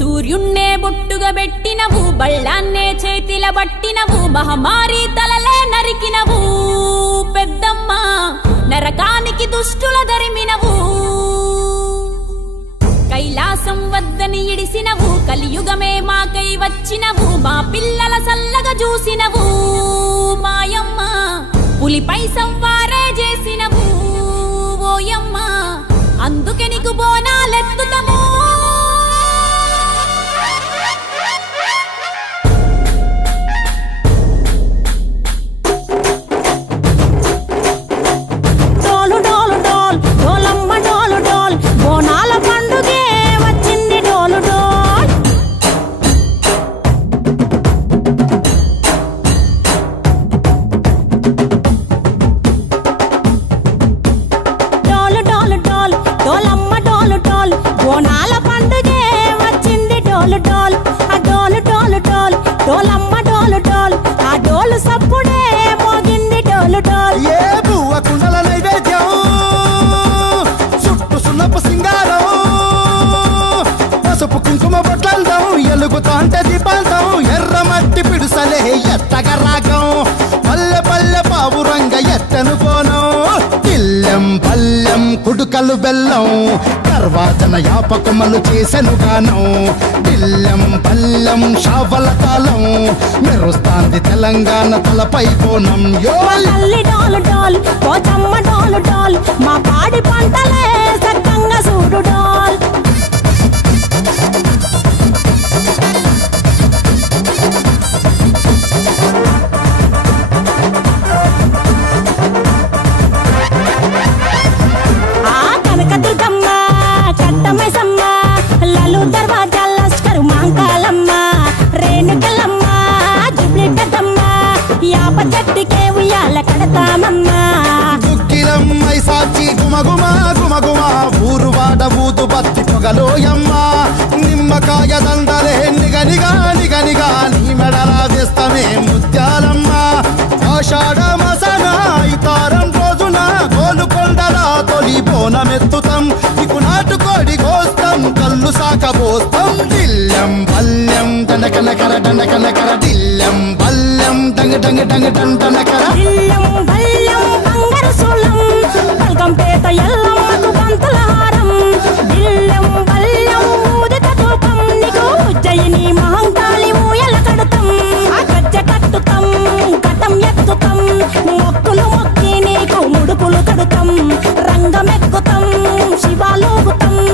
సూర్యున్నే బొట్టుగా పెట్టినవు, బళ్ళాన్నే చేతిల పట్టినవు, మహమారి తలలే నరికినవు పెద్దమ్మ, నరకానికి దుష్టుల దరిమినవు. కైలాసం వద్దని ఇడిసినవు, కలియుగమే మాకై వచ్చినవు, మా పిల్లల సల్లగా చూసినవు మాయమ్మ, పులిపై సవ్వారే చేసినవు ఓయమ్మ, అందుకే నీకు బోనాలెత్తుతము. ఎలుగుతాంటే దీపాంతం ఎర్రమట్టి పిడుసలే ఎత్తగా రాగం, పల్లె పల్లె పావురంగ ఎత్తను కోనం, ఇల్లెం పల్లెం కుడుకలు బెల్లం, తర్వాతన యాపకమలు చేసెను గానం, ఇల్లెం పల్లెం షావల కాలం, మెరుస్తాంది తెలంగాణ తలపై కోణం. మా పాడి పంటలే సక్కంగా చూడు డాల్. చెట్టుకే ఉయ్యాల కడతామమ్మా, దుక్కిలమ్మై సాచి గుమగుమ గుమగుమ, ఊరు వాడ ఊదు బత్తి పొగలోయమ్మ, నిమ్మకాయ దండలే నిగనిగా నిగనిగా, నీ మెడలా వేస్తమే ముత్యాలమ్మ, ఆషాఢ మాసన ఇతారం రోజున గోలుకొండల తొలి బోనమెత్తుతాం, నీకు నాటుకోడి కోస్తాం, కళ్ళు సాకబోస్తాం, దిల్లెం పల్లెం దండకనకర దండకనకర, దిల్లెం పల్లెం డంగ డంగ డంగ డండనకర, బంగారు సోళం పల్కంపేట ఎల్లం